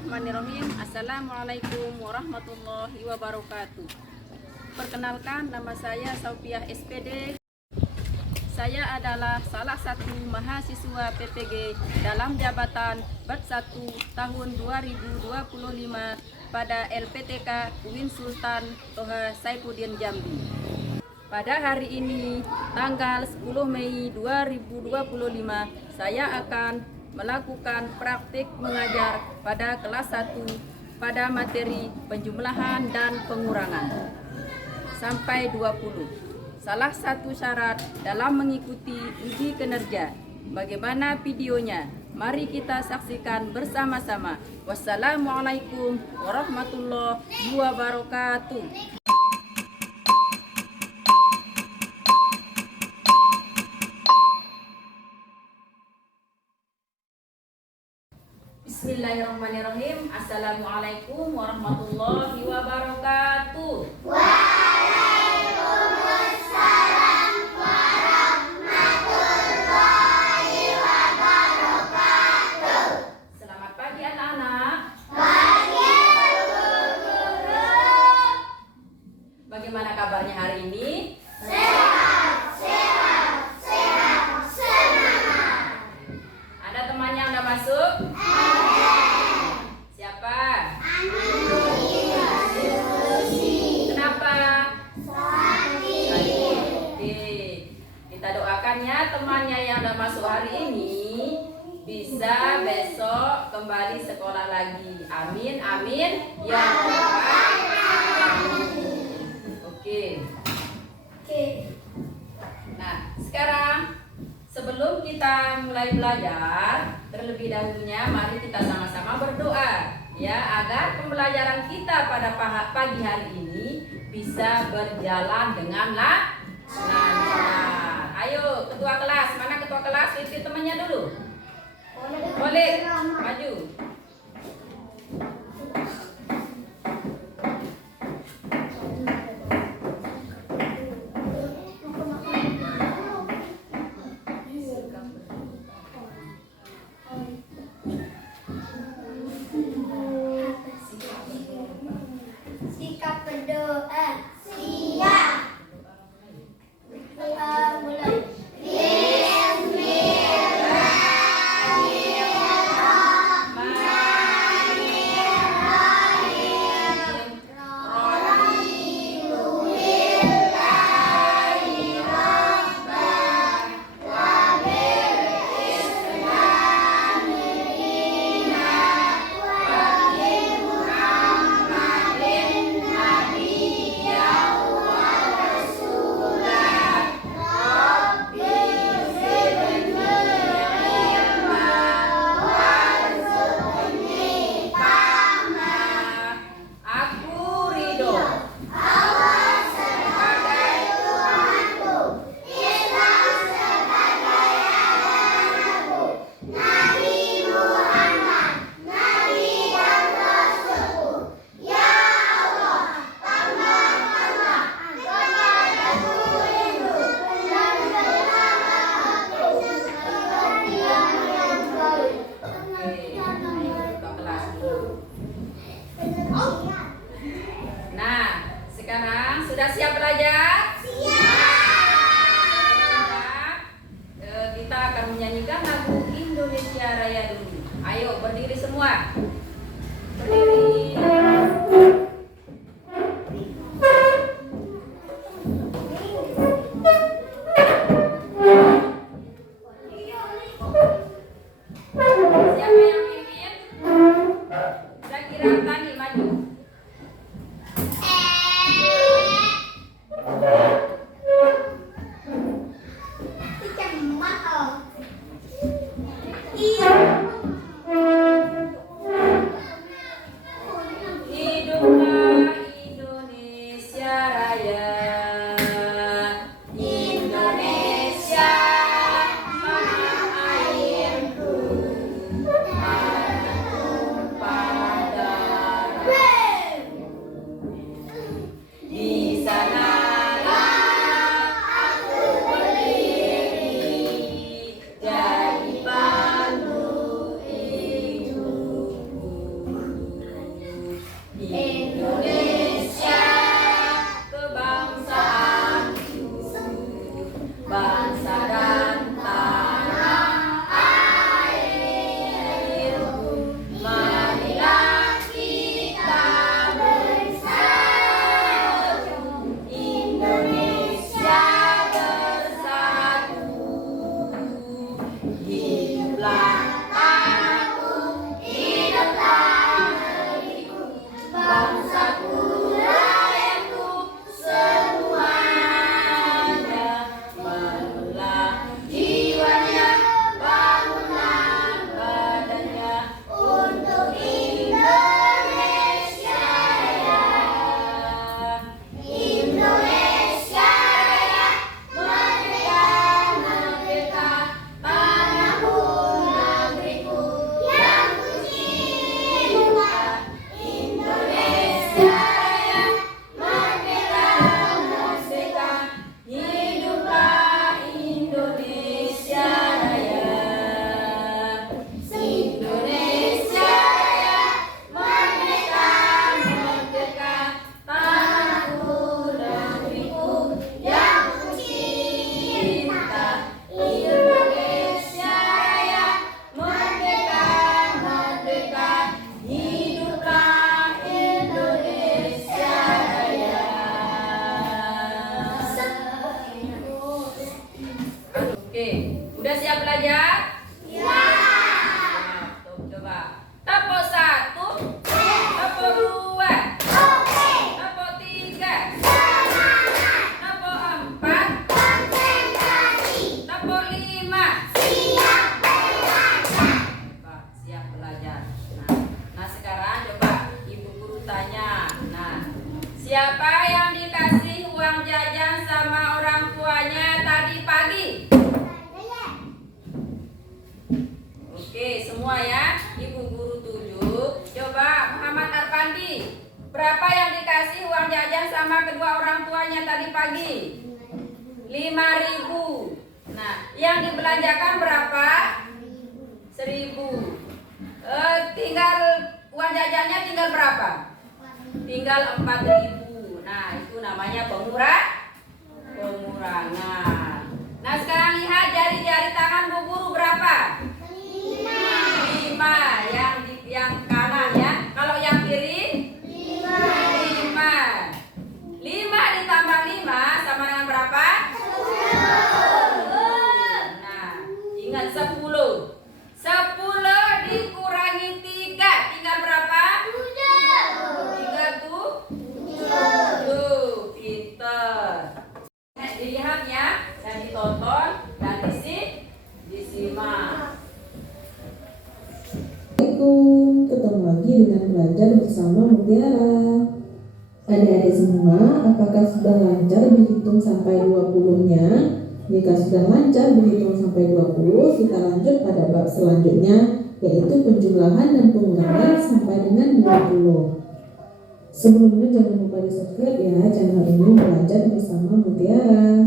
Bismillahirrahmanirrahim. Assalamualaikum warahmatullahi wabarakatuh. Perkenalkan, nama saya Saufiah SPD. Saya adalah salah satu mahasiswa PPG dalam jabatan BAT 1 tahun 2025 pada LPTK UIN Sultan Toha Saifuddin Jambi. Pada hari ini, tanggal 10 Mei 2025, saya akan melakukan praktik mengajar pada kelas 1 pada materi penjumlahan dan pengurangan sampai 20. Salah satu syarat dalam mengikuti uji kinerja. Bagaimana videonya? Mari kita saksikan bersama-sama. Wassalamualaikum warahmatullahi wabarakatuh. Bismillahirrahmanirrahim. Assalamualaikum warahmatullahi wabarakatuh. Waalaikumsalam warahmatullahi wabarakatuh. Selamat pagi anak-anak. Pagi guru. Bagaimana kabarnya hari ini? Sehat, sehat, sehat, semangat. Ada teman yang udah masuk? Siapa? Kenapa? Oke. Kita doakan ya temannya yang udah masuk hari ini bisa besok kembali sekolah lagi. Amin, amin. Ya Tuhan. Oke. Nah, sekarang sebelum kita mulai belajar, terlebih dahulunya mari kita sama-sama berdoa ya agar pembelajaran kita pada pagi hari ini bisa berjalan dengan lancar. Ayo ketua kelas, mana ketua kelas? Isi temannya dulu. Boleh, maju. Sikap berdoa. Siap. Mulai. Siapa yang dikasih uang jajan sama orang tuanya tadi pagi? Oke, semua ya. Ibu guru tunjuk. Coba Muhammad Arpandi. Berapa yang dikasih uang jajan sama kedua orang tuanya tadi pagi? 5.000. Nah, yang dibelanjakan berapa? 1.000. Tinggal uang jajannya tinggal berapa? Tinggal 4.000. Nah, itu namanya pengurangan. Nah, sekarang lihat jari-jari tangan Bu Guru berapa? 5. Yang kanan ya. Kalau yang kiri? 5. 5 ditambah 5 sama dengan berapa? 10. Nah, ingat 10. 10 dikurangi 3 tinggal berapa? 3 tuh 7. Pinter. Dilihat ya dan ditonton dan disimak. Assalamualaikum, ketemu lagi dengan belajar bersama Mutiara. Adik-adik semua, apakah sudah lancar berhitung sampai 20-nya? Jika sudah lancar berhitung sampai 20, kita lanjut pada bab selanjutnya, yaitu penjumlahan dan pengurangan sampai dengan 20. Sebelumnya jangan lupa di-subscribe ya channel ini Belajar Bersama Mutiara.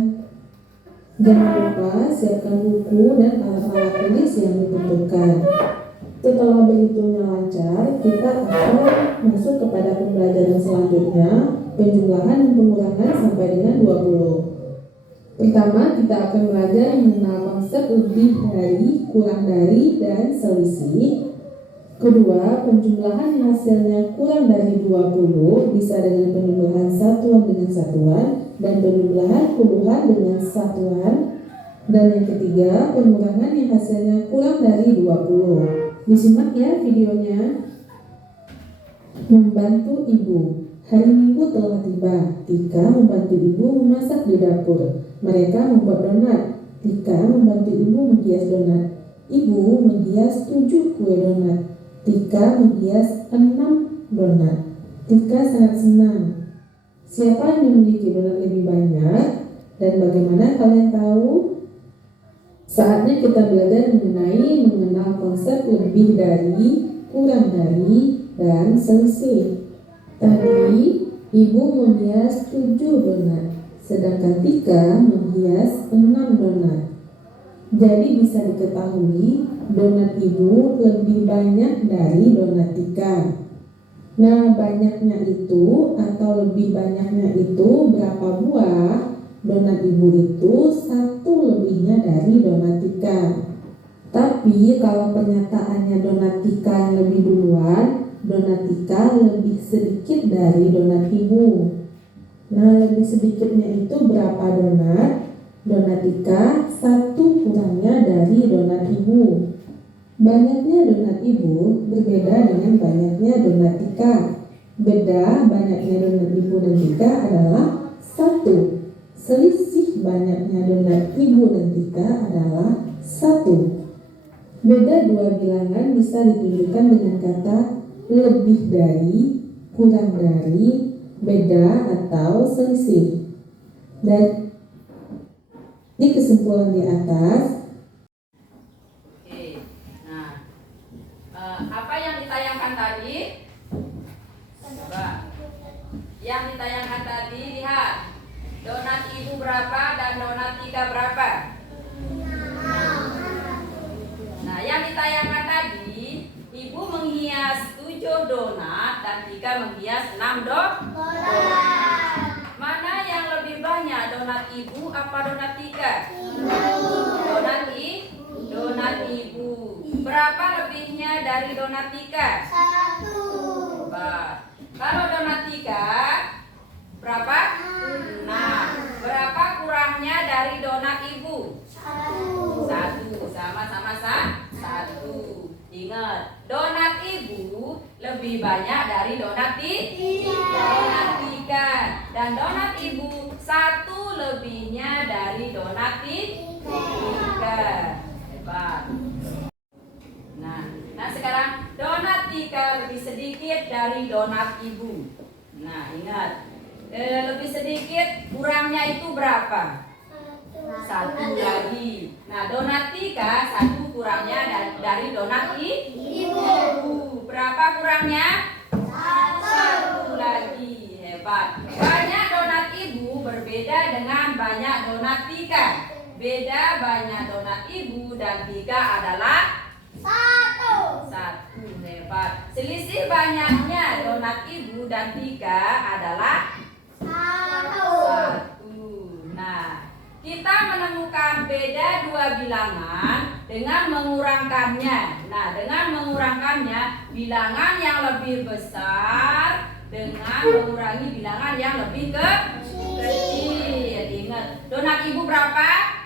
Jangan lupa siapkan buku dan alat-alat tulis yang dibutuhkan. Setelah berhitungnya lancar, kita akan masuk kepada pembelajaran selanjutnya, penjumlahan dan pengurangan sampai dengan 20. Pertama, kita akan belajar mengenal konsep lebih dari, kurang dari, dan selisih. Kedua, penjumlahan yang hasilnya kurang dari 20 bisa dengan penjumlahan satuan dengan satuan dan penjumlahan puluhan dengan satuan. Dan yang ketiga, pengurangan yang hasilnya kurang dari 20. Disimak ya videonya. Membantu ibu. Hari Minggu telah tiba. Tika membantu ibu memasak di dapur. Mereka membuat donat. Tika membantu ibu menghias donat. Ibu menghias 7 kue donat. Tika menghias 6 donat. Tika sangat senang. Siapa yang memiliki donat lebih banyak? Dan bagaimana kalian tahu? Saatnya kita belajar mengenal konsep lebih dari, kurang dari, dan selisih. Tadi ibu menghias 7 donat, sedangkan Tika menghias 6 donat. Jadi bisa diketahui donat ibu lebih banyak dari donat Tika. Nah, banyaknya itu atau lebih banyaknya itu berapa buah? Donat ibu itu 1 lebihnya dari donat Tika. Tapi kalau pernyataannya donat Tika yang lebih duluan, donat Tika lebih sedikit dari donat ibu. Nah, lebih sedikitnya itu berapa donat? Donat Tika 1 kurangnya dari donat ibu. Banyaknya donat ibu berbeda dengan banyaknya donat Tika. Beda banyaknya donat ibu dan Tika adalah 1. Selisih banyaknya donat ibu dan Tika adalah 1. Beda dua bilangan bisa ditunjukkan dengan kata lebih dari, kurang dari, beda atau selisih. Dan di kesimpulan di atas, apa yang ditayangkan tadi? Coba. Yang ditayangkan tadi, lihat. Donat ibu berapa dan donat Tika berapa? Nah, yang ditayangkan tadi, ibu menghias 7 donat dan Tika menghias 6 donat. Mana yang lebih banyak, donat ibu apa donat Tika? Donat ibu. Berapa lebihnya dari donat Tika? 1. Coba. Kalau donat Tika berapa? 6. Berapa kurangnya dari donat ibu? 1. Sama-sama 1. Ingat, donat ibu lebih banyak dari donat Tika. Dan donat ibu 1 lebihnya dari donat Tika. Hebat. Nah sekarang donat Tika lebih sedikit dari donat ibu. Nah, ingat, Lebih sedikit, kurangnya itu berapa? Satu lagi. Nah, donat 3, 1 kurangnya dari donat ibu. Berapa kurangnya? 1 lagi. Hebat. Banyak donat ibu berbeda dengan banyak donat 3. Beda banyak donat ibu dan 3 adalah 1. Hebat. Selisih banyaknya donat ibu dan 3 adalah 1. Nah, kita menemukan beda dua bilangan dengan mengurangkannya. Nah, dengan mengurangkannya, bilangan yang lebih besar dengan mengurangi bilangan yang lebih kecil. Ingat, donat ibu berapa?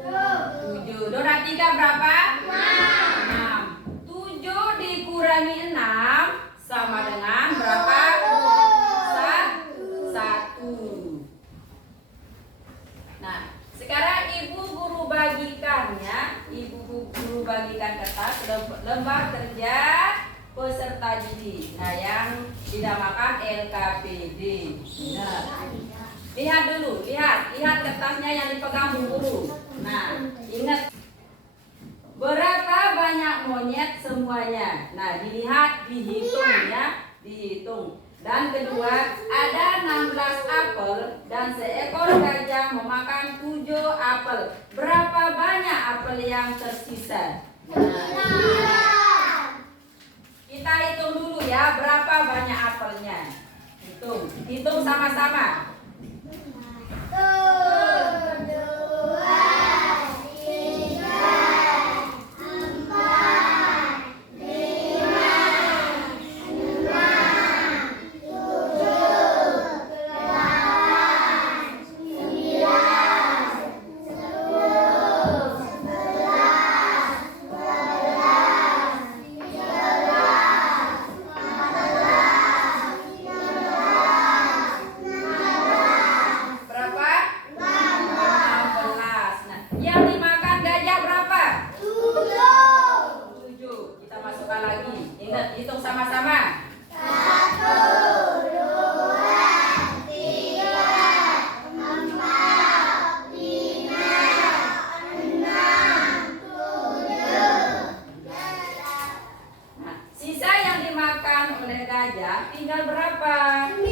7. Donat 3 berapa? 6. 7 dikurangi 6 sama dengan berapa? 1. Nah, sekarang ibu guru bagikannya. Ibu guru bagikan kertas lembar kerja peserta didik. Nah, yang dinamakan LKPD. Nah, lihat dulu, lihat kertasnya yang dipegang bu guru. Nah, ingat berapa banyak monyet semuanya. Nah, dilihat, dihitung ya, dihitung. Dan kedua, ada 16 apel dan seekor gajah memakan 7 apel. Berapa banyak apel yang tersisa? Nah, kita hitung dulu ya, berapa banyak apelnya. Hitung sama-sama. 1, 2, 3, 4, 5, 6, 7, 8, 9, 10, 11, 12, 13, 14, 15, Berapa? 16. Nah, yang dimakan gajah berapa? 7. Kita masukkan lagi. Ingat, hitung sama-sama. 1, 2, 3, 4, 5, 6, 7, Nah, sisa yang dimakan oleh gajah tinggal berapa? 9.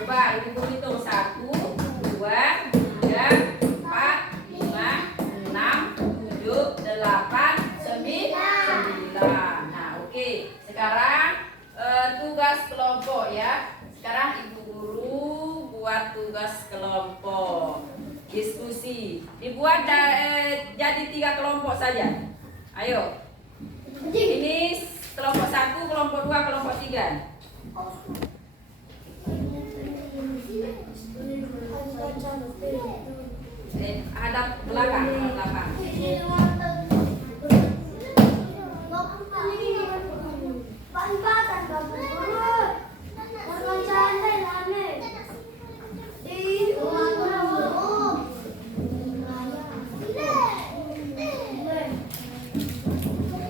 Coba ibu hitung 1, 2, 3, 4, 5, 6, 7, 8, 9. Nah, oke. Sekarang tugas kelompok ya. Sekarang ibu guru buat tugas kelompok. Diskusi. Dibuat jadi 3 kelompok saja. Ayo. Ini kelompok 1, kelompok 2, kelompok 3. Hadap belakang, belakang.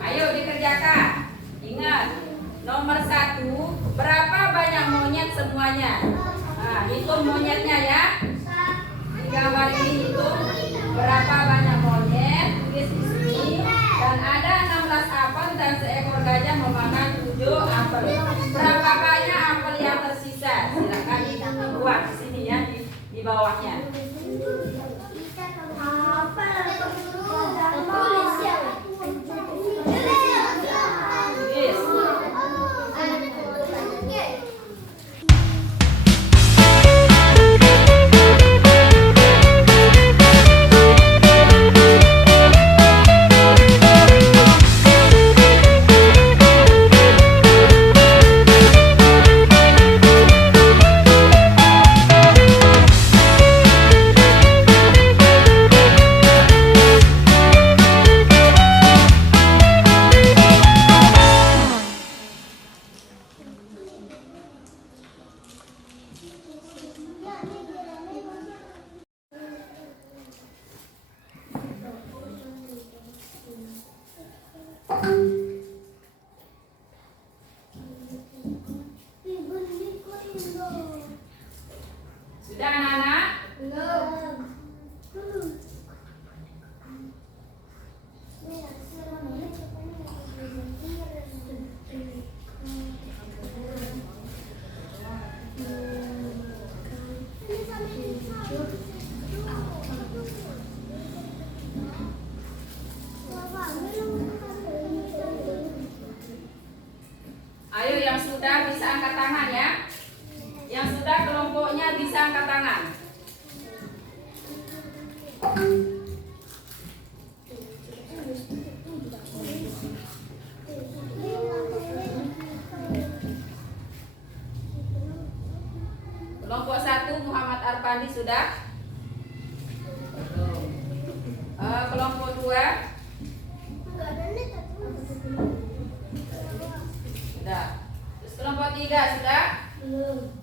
Ayo dikerjakan. Ingat, nomor 1, berapa banyak monyet semuanya? Nah, hitung monyetnya ya. Di gambar ini hitung berapa banyak monyet, tulis di sini. Dan ada 16 apel dan seekor gajah memakan 7 apel. Berapa banyak apel yang tersisa? Silakan dibuat di sini ya, di bawahnya. bisa angkat tangan ya. Yang sudah kelompoknya bisa angkat tangan. Kelompok 1 Muhammad Arpandi sudah? Belum. Kelompok 2 sudah. Terus kelompok 3 sudah? Belum.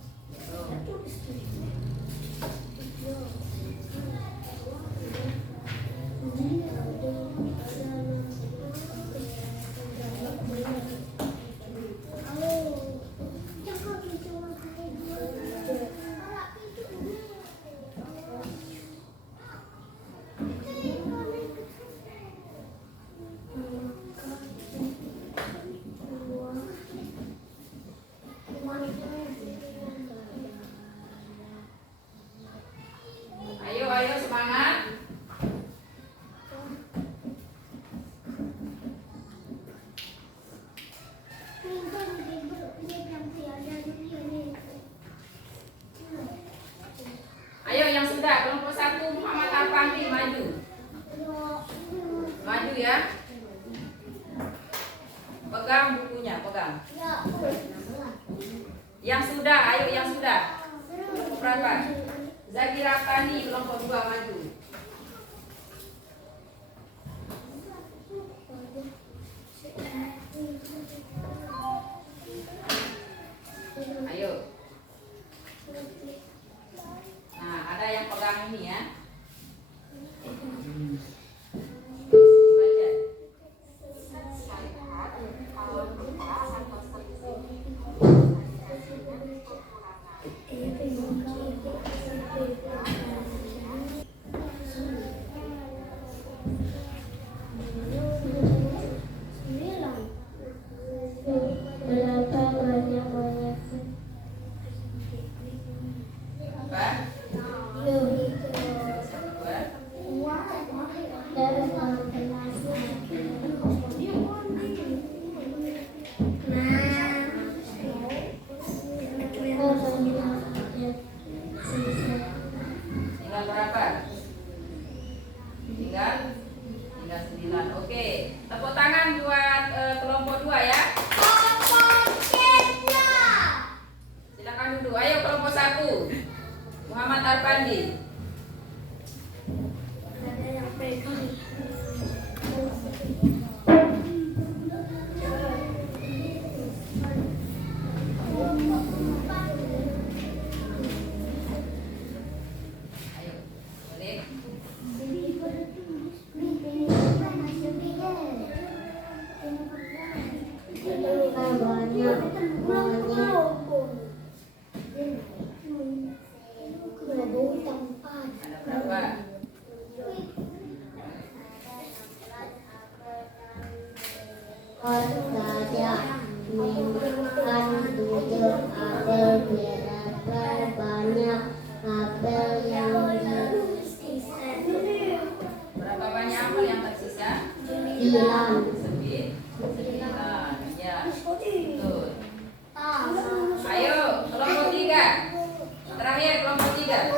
Ayo semangat. Ayo yang sudah kelompok 1 Muhammad Arpandi maju. Maju ya. Pegang bukunya, pegang. Yang sudah, ayo yang sudah. Kelompok berapa? Zakira Tani kelompok 2 maju. Ayo. Nah, ada yang pegang ini ya. Baca. Apa? Tinggal berapa? Tinggal 9. Oke, tepuk tangan buat kelompok 2 ya. Silakan duduk. Ayo kelompok 1 Muhammad Arpandi. Ayo, balik. Ada berapa? Berapa banyak apel yang tersisa? 9. Ya, betul. Ayo, kelompok 3. Terakhir kelompok 3.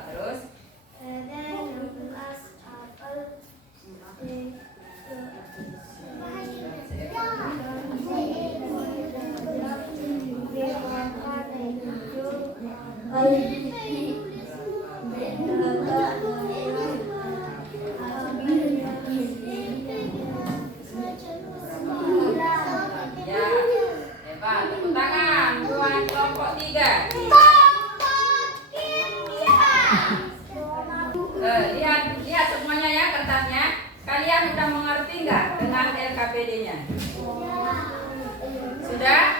Terus ya, hebat. Tepuk tangan buat kelompok 3. Lihat semuanya ya kertasnya. Kalian udah mengerti nggak dengan LKPD-nya? Sudah?